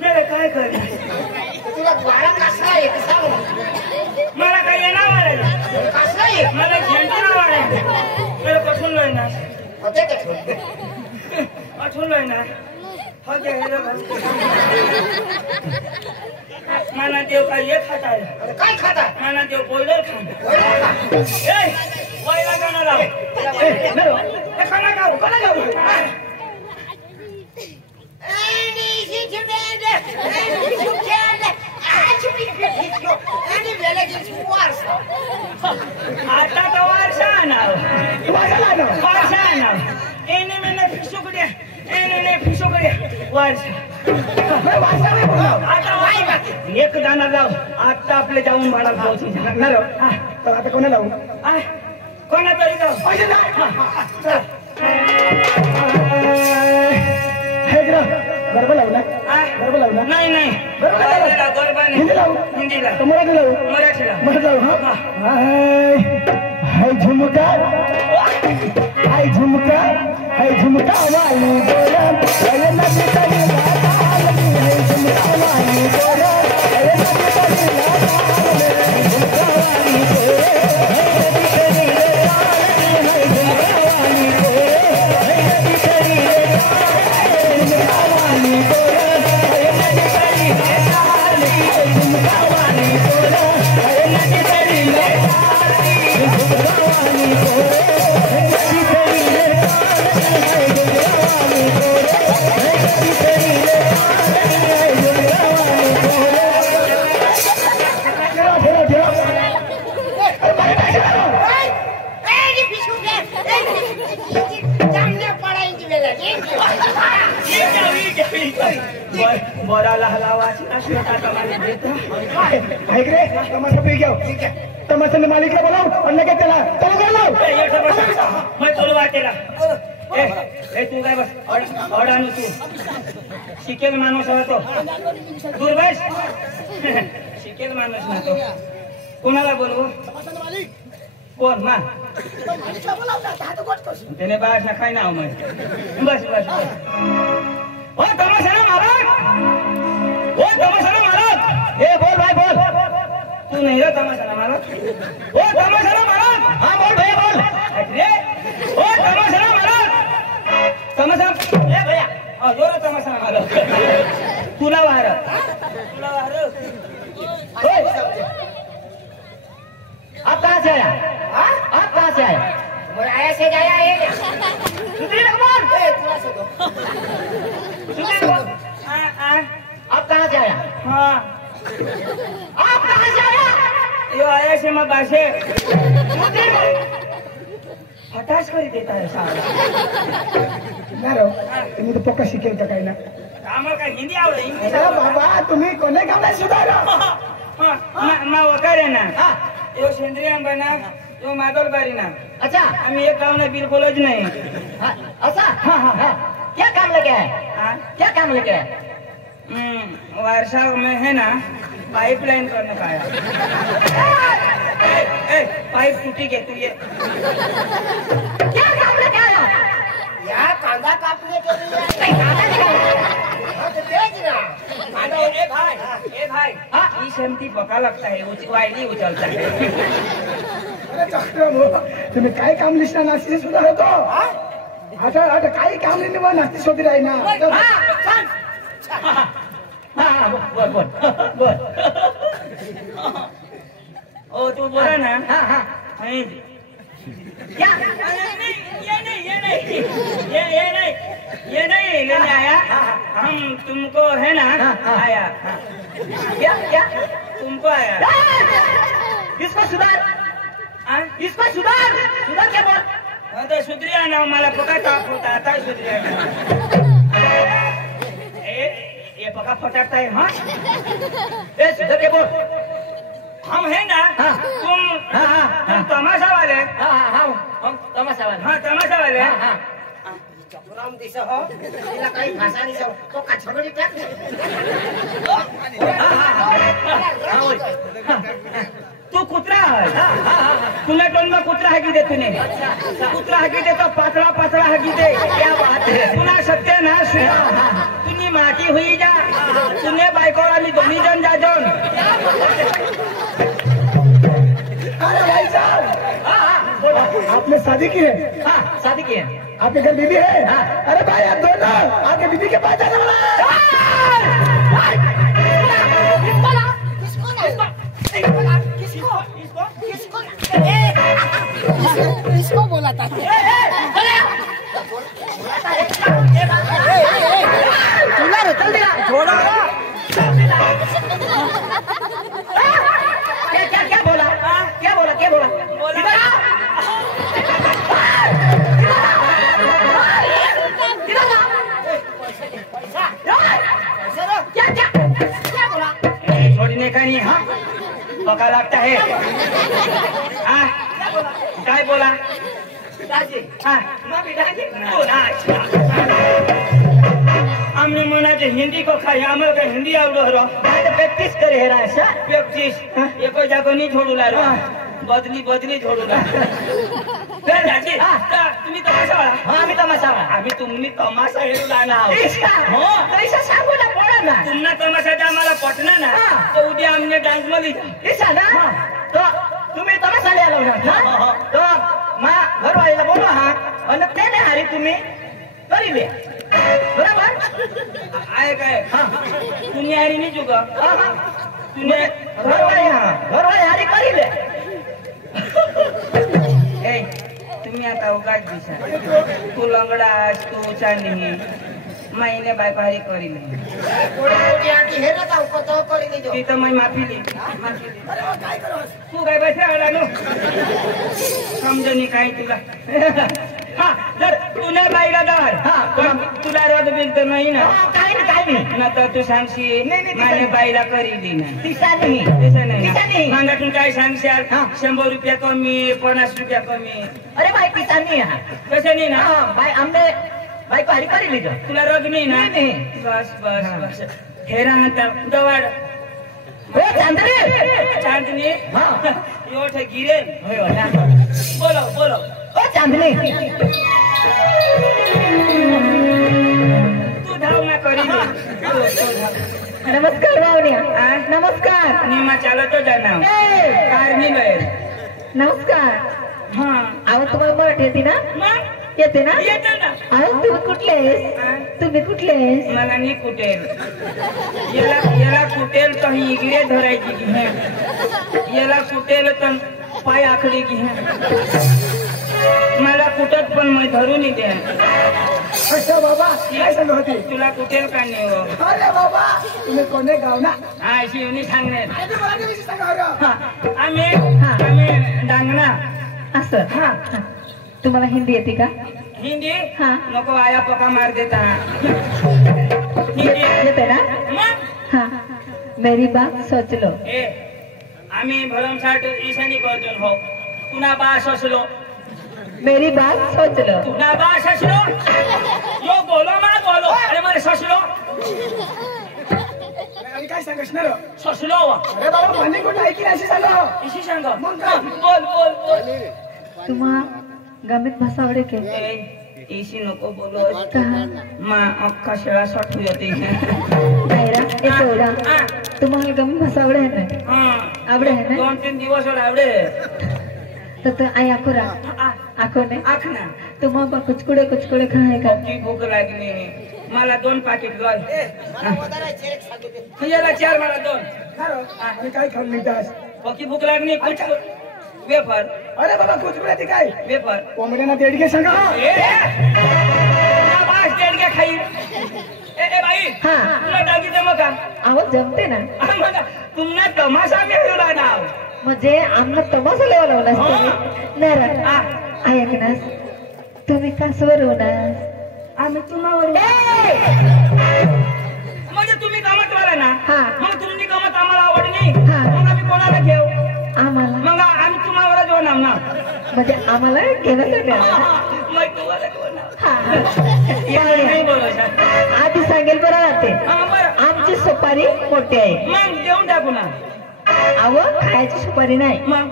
मेरे काय कर तुला वाडा कसा आहे कसा मला काय येणार वाढायला कसा आहे मला झेंडू ना वाढायला मेरे पठून लोय ना होते का पठून लोय ना हो गया हेलो माना देव का ये खाता है काय खाता माना देव बॉयलर खाता ए वायला गाना लाव ए खाना खाओ आणि जिथेंदे आणि जुकेंदे आजवी फिटियो आणि वेलेज वारसा आता तो वारसा ना वारसा ना एने मैंने फिसुकडे वारसा आता वाय एक दाना लाव आता आपले जाऊन भाडा पोहोचू शकणार तर आता कोणा लावू कोणा तरी जाऊ गरबा लावू ना गरबा लावू ना नाही नाही गरबा नाही हिंदीला मराठीला लावू हाय झुमका वाली बोला अरे नदी तरी हाय झुमका वाली बोला अरे नदी तरी झुमका वाली बोला बोराला हलावाची तमाशा मालिकला बोलाव आणि लगेच त्याला मैं तुला वाटेला ए तू काय बस अडाणू तू शिकेल माणूस होतो दूर बस शिकेल माणूस ना तो कोणाला बोलवू कोण मा त्याने बाहेर ना खाय ना बस बस ओ तमाशाला महाराज ए बोल भाई बोल तू नहीं रे तमाशाला महाराज ओ तमाशाला महाराज हाँ बोल भैया बोल अरे ओ तमाशाला महाराज तमाशा ए भैया ओ जोर तमाशाला महाराज तुला वार आप कहाँ से आया आप कहाँ से आया मैं ऐसे गया है सुधीर कुमार ए तुला सो सुधीर कुमार आप कहाँ से आया हाँ आप कहाँ से आया यो आया से मैं बासे हटाश करी देता है साला तुम्ही तो पक्का शिकेल का काही ना आम्हाला काय हिंदी आवडे इंग्लिश अरे बाबा तुम्ही कोणे काम सुधारा मा वकार आहे ना यो सेंद्रिय बना यो मादलबारी ना अच्छा आम्ही एक गाव ना बिलकुलच नाही अच्छा हाँ क्या काम लेके आए क्या काम लेके आए वारसा में है ना पाइपलाइन करने का आया पाइप टूटी के तू ये क्या काम लेके आया या कांदा कापने के लिए तेज ना ए भाई ये सेमती पका लगता है वायली उचलता है तुम्ही काय काम लिस्टा नास्ती सुधारतो आता आता काही काम नाही बा नास्ती शोधी राही ना बोल ओ तू बोला ना नहीं क्या ये नहीं लेने आया हम तुमको है ना आया क्या क्या तुमको आया इसको सुधार सुधार क्या बोल आता सुधरिया ना मला पका ताप होता आता सुधरिया ये पका फटाकता है हाँ ए सुधर के बोल हम है ना तुम तमाशा वाले हम तमाशा वाले हाँ तमाशा वाले चकुराम दिसो हो तिला काही भाषा नाही जाऊ तो काछगडी टाक तू कुत्रा तुला टोन में कुत्रा हगी दे तूने कुत्रा हगी दे तो पातला पातला हगी दे क्या बात है पुन्हा सत्यानाश तुनी माती हुई जा तूने बायको आम्ही दोन्ही जण जा जाऊन अरे भाई साहब आपने शादी की है? हाँ शादी की है आपके घर बीबी है? अरे भाई आप दो ना आपके बीबी के पास जाने वाला किसको बोला था? क्या बोला क्या बोला क्या बोला छोड़ने का नहीं हाँ पका लगता है हाँ काय बोला आम्ही म्हणाचे हिंदी को खाई आम्हाला काय हिंदी आवडो प्रॅक्टिस करे हे राशा प्रॅक्टिस एको जागो नाही झोडू लागलो बदली बदली झोडू लागलो तुम्ही तमाशा आम्ही तमाशा आम्ही तुम्ही तमाशा हेरू लागणार हो पैसा सांगू ना पडा ना तुम्हाला तमाशा आम्हाला पटना ना तर उद्या आम्ही डान्स मध्ये जा ना तो तुम्ही तमाशा आलो ना तो मा घरवालीला बोलवा हा आणि ते नाही हारी तुम्ही करी ले बरोबर आहे काय तुम्ही हारी नाही चुका तुम्ही घरवाली हारी करी ले ए तुम्ही आता उगाच दिसा तू लंगडास तू चांदी महिने बायको हारी करी ले ती तर मी माफी ली तू काय बैठा अडानो समजणी काय तुला हा जर तुला बाईला दार तुला रग बिल तर नाही ना काय नाही ना तर तू सांगशी माझ्या बाईला करी ना तिसा नाही मागातून काय सांगशाल 100 रुपया कमी 50 रुपया कमी अरे बाई तिसा नाही कसं नाही ना बाई आमने बायको हारी करी ली तुला रग नाही ना बस बस बस हेरा हाता दवाड चांदनी एवढ गिरेल बोलो बोलो ओ चांदनी तू धाव ना करी नमस्कार भावनिया नमस्कार निमा चालतो जाणार कार नाही बाहेर नमस्कार हा अहो तुम्हाला मराठी येते ना मग येते ना येतं ना अहो तुम्ही कुठले तुम्ही कुठले मला नाही कुटेल याला कुटेल तर ही इकडे धरायची की याला कुटेल तर पाय आखडी की मला कुटत पण मी धरून द्या अच्छा बाबा काय सांगत होती तुला कुटेल का नाही हो अरे बाबा तुम्ही कोणे गाव ना हा शिवनी सांगणार आधी मला विषय सांगा आम्ही डांगणा असं हा तुम्हाला हिंदी येते का हिंदी हाँ नको आया पका मार देता हिंदी येते ना मग हाँ मेरी बात सोच लो ए आम्ही भरमसाठ ईशानी करतो हो पुन्हा बा ससलो मेरी बात सोच लो पुन्हा बा ससलो यो बोलो मा बोलो अरे मारे ससलो आणि काय सांगणार ससलो अरे बाबा पाणी कुठे ऐकली अशी सांगा इशी सांग मग काय? बोल बोल बोल तुम्हा गमित भाषा आवडे के इशी नको बोलो कहा मा अख्खा शेळा सटू येते कायरा एक ओढा तुम्हाला गमित भाषा आवडे है ना हा आवडे है ना 2-3 दिवस आवडे तो आई आको रा आको ने आख ना तुम्हाला कुचकुडे खाए का की भूक लागली मला 2 पाकिट गल याला 4 मला 2 खरं मी काय खाल्ली तास पक्की भूक लागली कुछ वेफर अरे बाबा कुछ ती काय वेफर कोंबड्यांना देडगे सांगा बास देडगे खाई ए बाई हाँ तुला डागी जमो का आवाज जमते ना तुमना तमाशा मिळवला नाव म्हणजे आमना तमाशा लेवल नर ऐकनास तुम्ही कासवर होणार आम्ही तुम्हावर म्हणजे तुम्ही कामत वाला ना हा मग तुमची कामत आम्हाला आवडली हा. मग आम्ही कोणाला घेऊ आम्हाला मग आम्ही तुम्हावरच होणार ना म्हणजे आम्हाला घेण्यासाठी आला. मग तुम्हाला होणार हा याला नाही बोलायचं आधी सांगेल बरं राहते हा बरं आमची सुपारी मोठी आहे मग देऊन टाकू ना अहो खायची सुपारी नाही मग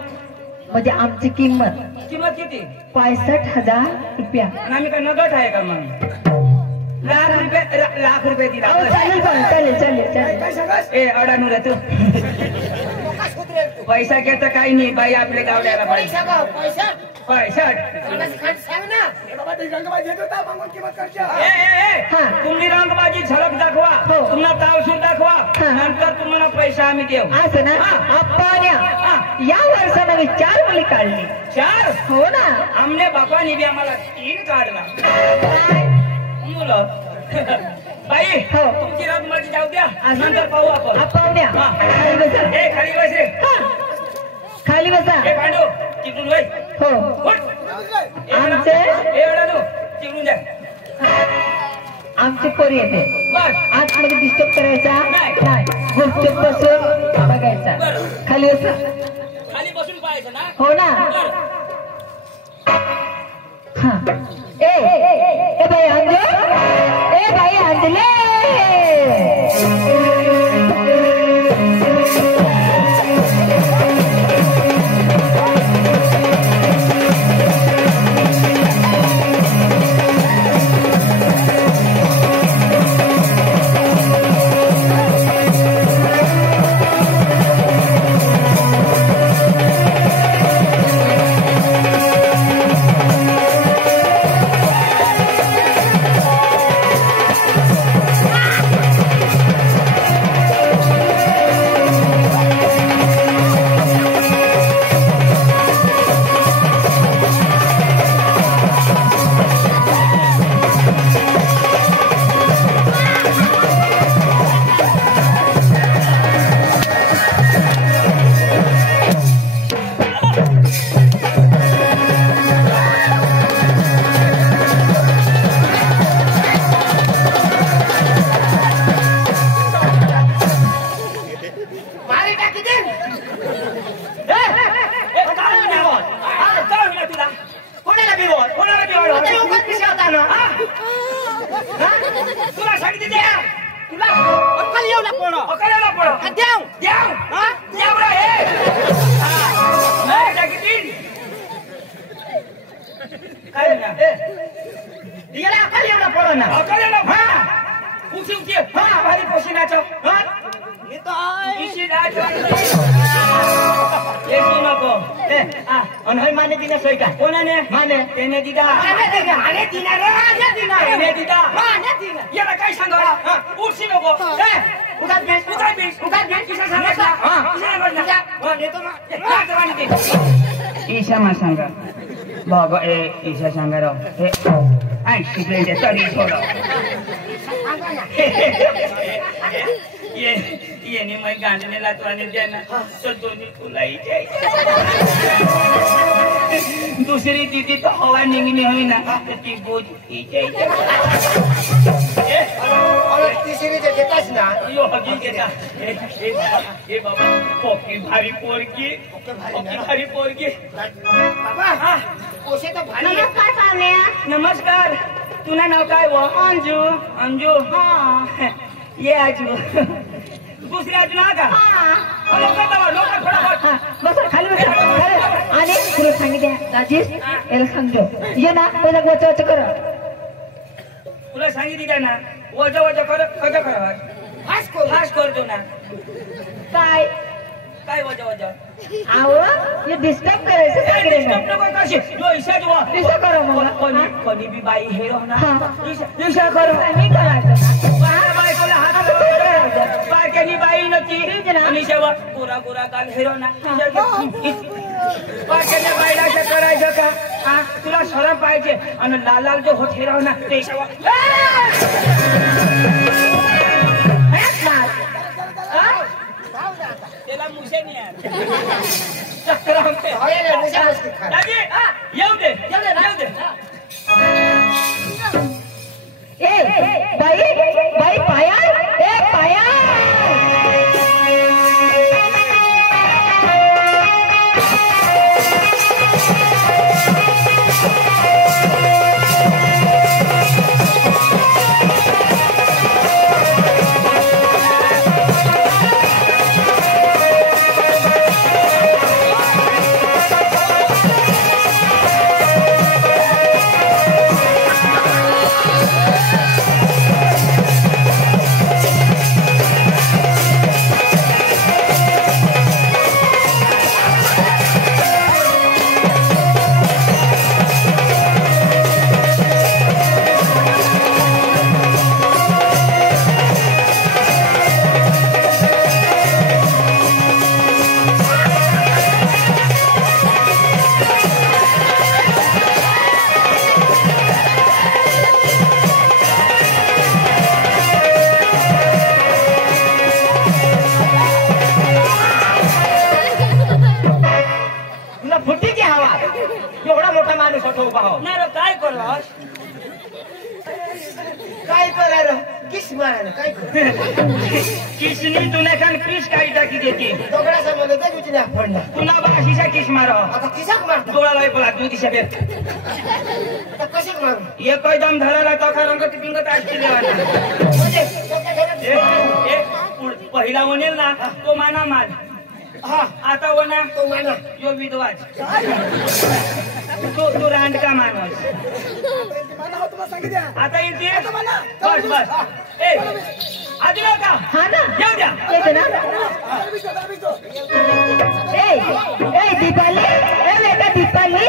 म्हणजे आमची किंमत किंमत किती 65,000 रुपया. आणि आम्ही काय नगट आहे का मग लाख रुपये दिला अहो चालेल पण चालेल चालेल चालेल. काय सांगास ए अडाणू रे तू काय सुधरेल तू पैसा घेता काही नाही बाई आपल्या गावड्याला पैसा गाव पैसा पैसा सांग ना हे बाबा ते रंगबाजी येत होता मागून किंमत करच्या हा. तुम्ही रंगबाजी झलक दाखवा हो. तुम्हाला तावसून दाखवा हा. नंतर तुम्हाला पैसा आम्ही देऊ असं ना हा. आपण या वर्षानं मी 4 मुली काढली. 4 हो ना. आमने बापाने बी आम्हाला 3 काढला मुलं बाई हो. तुमची रंगबाजी जाऊ द्या असं. नंतर पाहू आपण पाहुण्या हा. खाली बसा. ए खाली बस रे खाली बसा. ए पांडू तिकडून वय हो उठ. आमचे ए अडाणू तिकडून जा आमची पोरी येते बस आतमध्ये डिस्टर्ब करायचा नाही. नाही. गुपचूप बसून बघायचा. बरं. खाली बसा. खाली बसून पाहायचं ना हो ना. बरं. हा. ए बाई अंजू ए बाई अंजले मारे टाकी दे कोणाला बिवड आता लोकांत पिशे होता ना तुला सांगितले द्या तुला अक्कल येऊ नको ना अकराला पड द्याव द्याव हा द्याव रे हे टाकीतील काय ना दिला अक्कल येऊ नको ना अकराला हा उची उची हा भारी पशिनाचो हा मी तो आहे इशी नाचो ये नको ए अनहय माने दिना सोय का कोणाने माने त्याने दिदा आने दिना रे आने दिना त्याने दिदा आने दिना याला काय सांगा उची नको ए उगाच बेस उगाच बेस किसा सांगितला किसा सांगितला हा नेतो ना ईशा मा सांगा बाबा ए ईशा सांगा राव हे आई शिकले तरी थोडं ये ने मैं गांडने ला तो आने देना तो दोन्ही तुलाही दुसरी दीदी तो हवा निघणी होई ना ती बोझ और तिसरी जे देतास ना यो हगी घेता हे बाबा पोकी भारी पोरगी पोकी भारी पोरगी बाबा ओसे तो भारी नमस्कार पाहुण्या. नमस्कार तुला नाव काय वो अंजू अंजू हा ये आजू दुसरी आजू ना का लोक फटाफट बसा खाली बसा खाली. आणि तुला सांगितले राजेश याला सांगतो ये ना पहिला वच कर. तुला सांगितली काय ना वजा वजा कर कजा करा फास्ट करतो ना काय काय वजा वजा आव ये डिस्टर्ब करायचं सगळे डिस्टर्ब नको कशी जो ईशा जो दिसा करो मला. कोणी बी बाई हेरो ना हा. ईशा करो मी करायचं बाहेर बायकोला हात बायकानी बाई नक्की आणि शेवा गोरा गोरा गाल हेरो ना बायकाने बाईला असं करायचं का हा तुला शरम पाहिजे आणि लाल लाल जो होत हेरो ना ते शेवा त्याला मुसे नाही येऊ दे येऊ दे ए बाई बाई पाया ए पाया काय करायला किस मारायला काय किसनी तुने खान किस काही टाकी देते दगडा समोर तर तुझी पडला पुन्हा बाशीचा किस मारो आता किसाक मारतो डोळा लाय पळा तू दिशा बेर आता कशाक मारू एक दम धराला तो खा रंग टिपिंग टाकी देवाना म्हणजे पहिला वनेल ना तो माना मान हा आता वना तो माना यो विधवाज तो रांडका माणूस आता येते बस बस ए आधी का हा ना येऊ द्या येते ना ए दीपाली ए बेटा दीपाली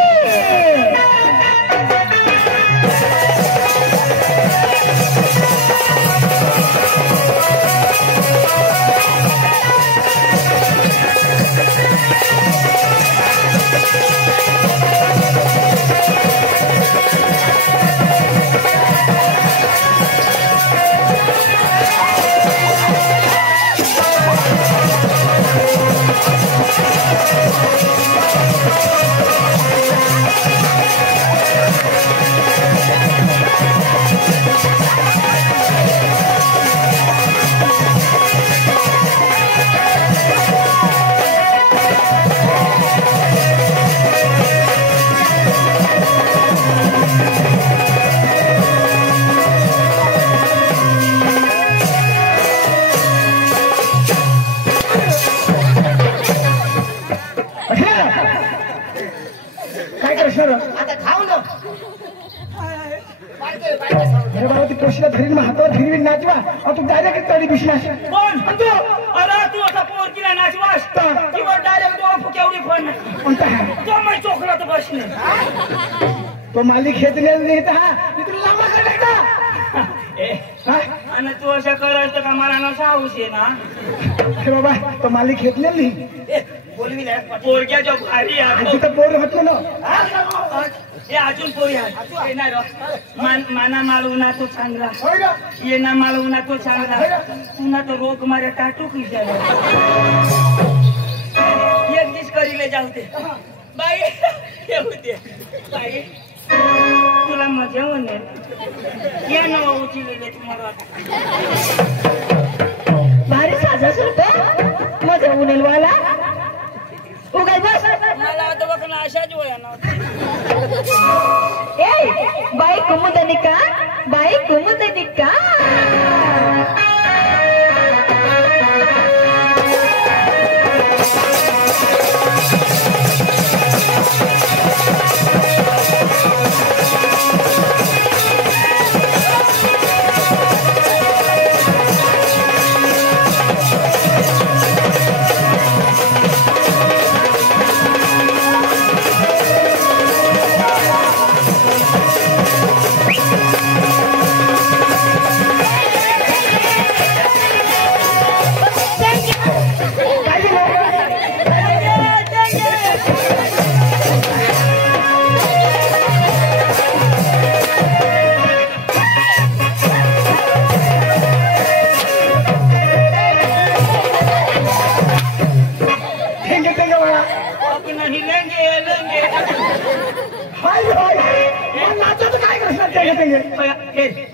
आता खाऊ ना अरे बाबा ती पोशीला धरीन मग हातावर फिरवीन नाचवा अहो तू डायरेक्ट तळी बिशनाश कोण तू अरे तू असा पोर किला नाचवास किंवा डायरेक्ट तो केवढी फोन कोणता आहे तो मै चोखला तर बसने तो मालिक खेचले देत हा मी तुला लांबा कर टाकता ए आणि तू असं करायचं का मला ना साहूस आहे ना अरे बाबा तो मालिक खेचलेली बोलवी ना पोरग्याच्या भारी आहे तिथं पोर होतो ना हे अजून पोरी आहे नाही माना माळवना तो चांगला होय का ये ना माळवना तो चांगला पुन्हा तो रोग मारे टाटू की एक दिस करीले जाऊते बाई येऊ दे बाई तुला मजा होणे या नवा उचलेले तुम्हाला भारी साजा सुरतो मजा उनेल वाला उगाय बस मला वाटतं बघ ना अशाच वया ना ए बाई कुमुदनिका बाई कुमुदनिका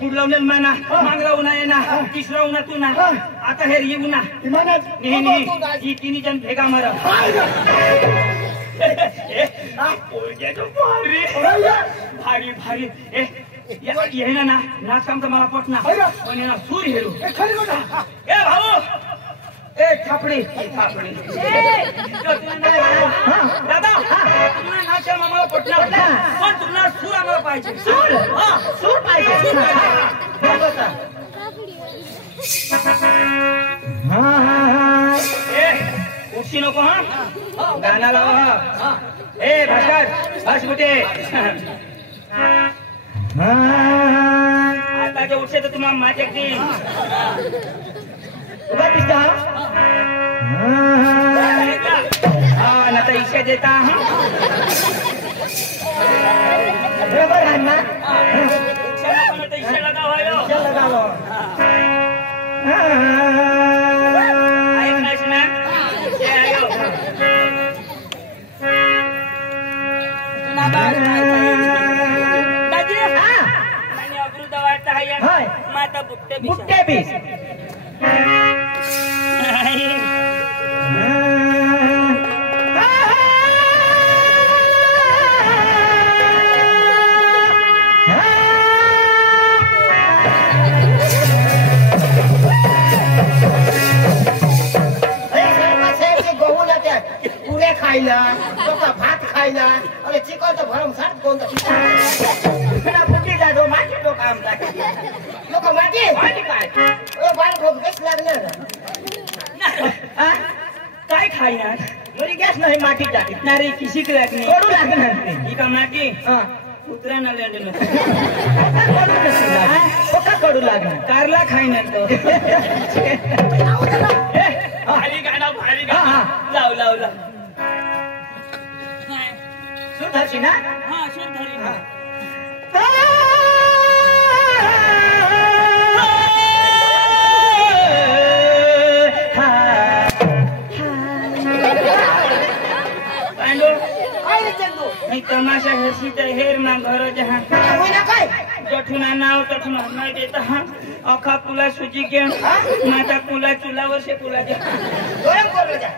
पुढला माना मागला उन्हा येना तिसरा उन्हा तू ना आता हे येऊ ना ही तिन्ही जण भेगा मारा भारी भारी ये ना नाच काम तर मला पटना पण ना सूर हेरू ए भाऊ ए थापडी थापडी दादा तुला नाच मला पटना पण तुला सूर आम्हाला पाहिजे सूर पाहिजे उठशी नको हा गाणं लावा ए भास्कर बस कुठे आता जे उठसे तर तुम्हाला माझ्या हाँ ना तो इसे देता हूँ बरोबर आहे ना तो इसे लगा हुआ है लगा लो आए नाइस मैन ये आयो ना बात दादी हाँ हाय माता बुट्टे भी बुट्टे बीस खाइला तो का भात खाइला अरे चिकन तो भरम साथ कोण तो मला बुट्टी जा दो माटी तो काम लागे लोक माटी माटी काय ओ बाल भोग बेस लागले हा काय खाईना मरी गॅस नाही माटी टाकी नारी किसी के लागनी कोडू लागणार ही का माटी हां उतरा ना लेंड न कोडू नसला ओका कोडू लागणार कारला खाईना तो भारी गाणं भारी हां हां लाव लाव लाव सुधारशी ना हा शोध धरी ना पांडू आले चंदू नाही तमाशा हसी तर हेर ना घर जहा होईना काय जठुना नाव तठुना नाही देता हा अखा पुला सुजी के माता पुला चुलावर से पुला जा गरम करू जा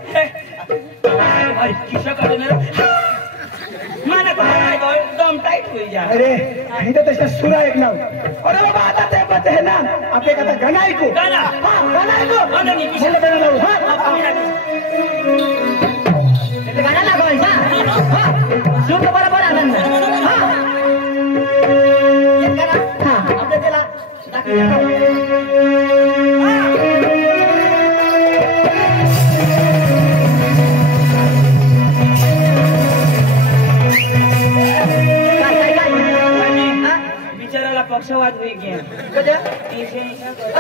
अरे किसा काढणार माना तो एकदम टाइट होई जा अरे इथं तसं सुरा एक नाव अरे बाबा आता ते बत है ना आपले कथा गाणं ऐकू गाणं? हां गाणं ऐकू गाणं नाही, किशा. मला गाणं लावू हां ते गाणं लागायचं हां सुख बरोबर आनंद हां एक करा हां आपल्या त्याला बिचाराला पक्षवाद होई गया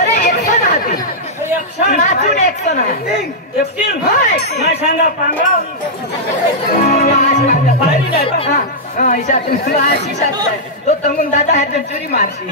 अरे एक्शन आते नाचून एक्शन आहे एकटील हाय मैं सांगा पांगळा पाहिली नाही का हां हां ईशात ईशात तो तंगून दादा है तो चोरी मारशी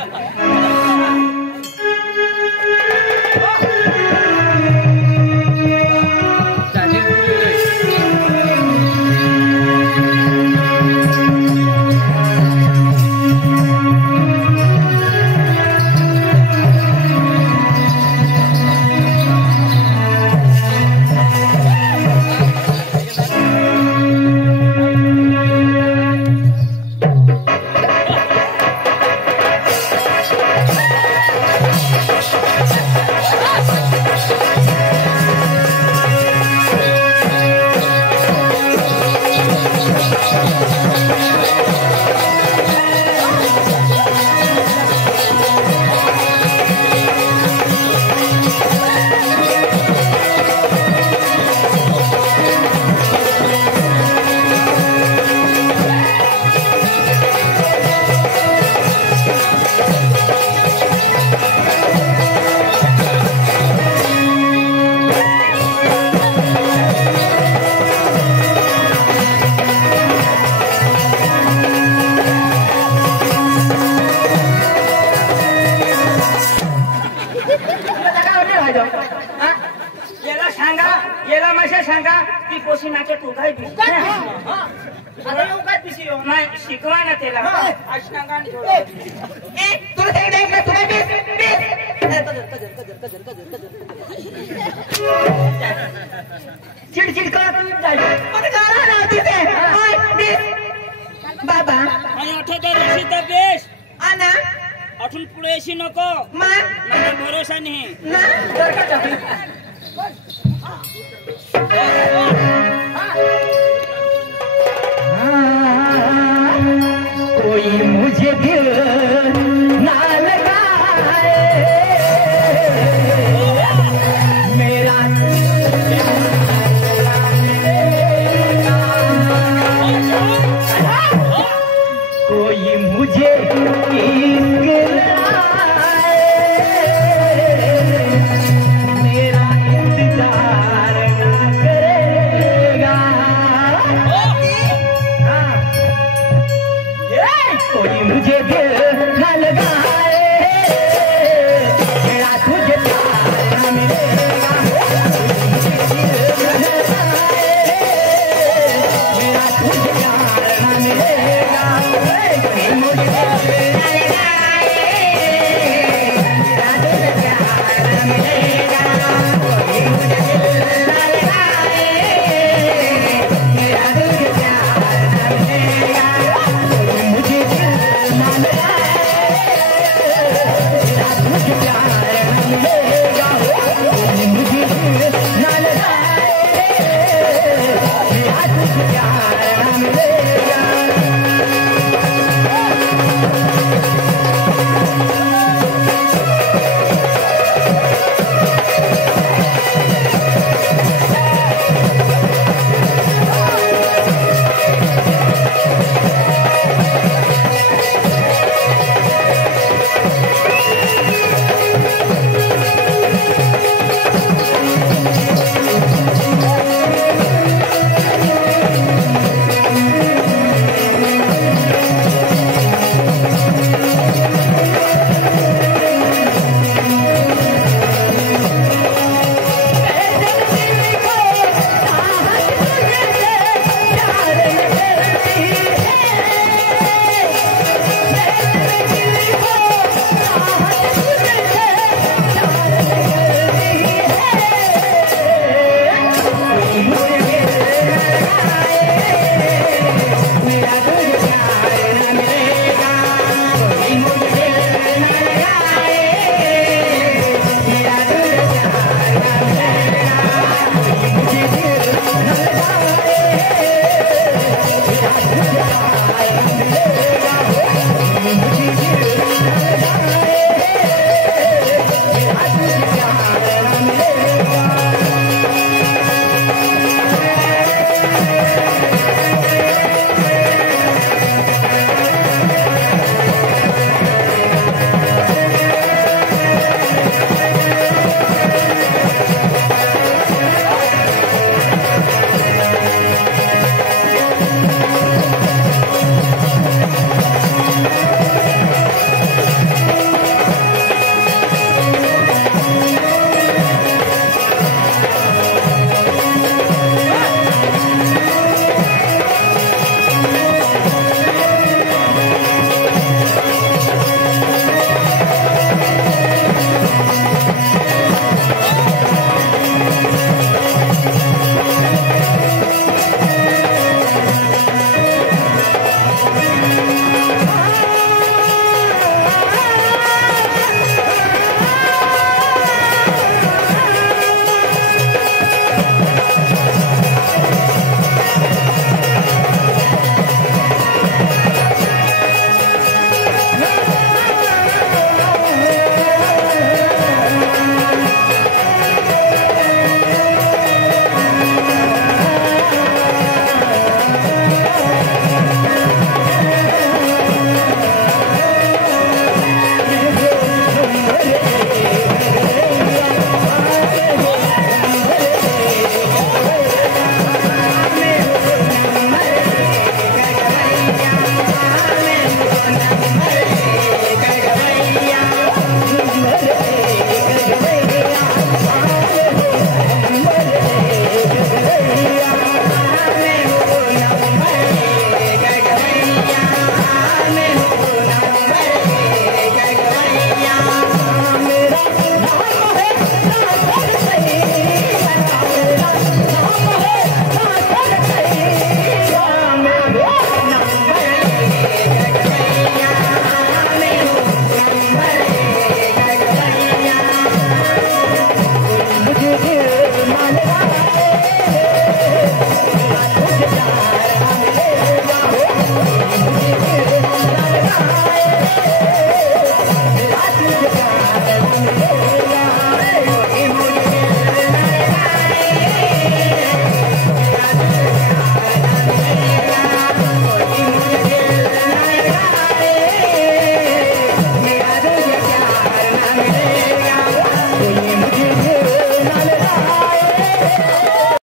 याला सांगा याला माशा सांगा ती पोशी नाचे टोकाय नाही शिकवा ना त्याला आज सांगा आणि थोडं. तुला ते नाही का तुला चिडचिड करत मला गाणं ना तिथे हाय बेस बाबा आणि आठवतं रशी तर बेस आना आठवून पुढे येशी नको मान माझा भरोसा नाही ना जर का टाकली कोई मुझे दिल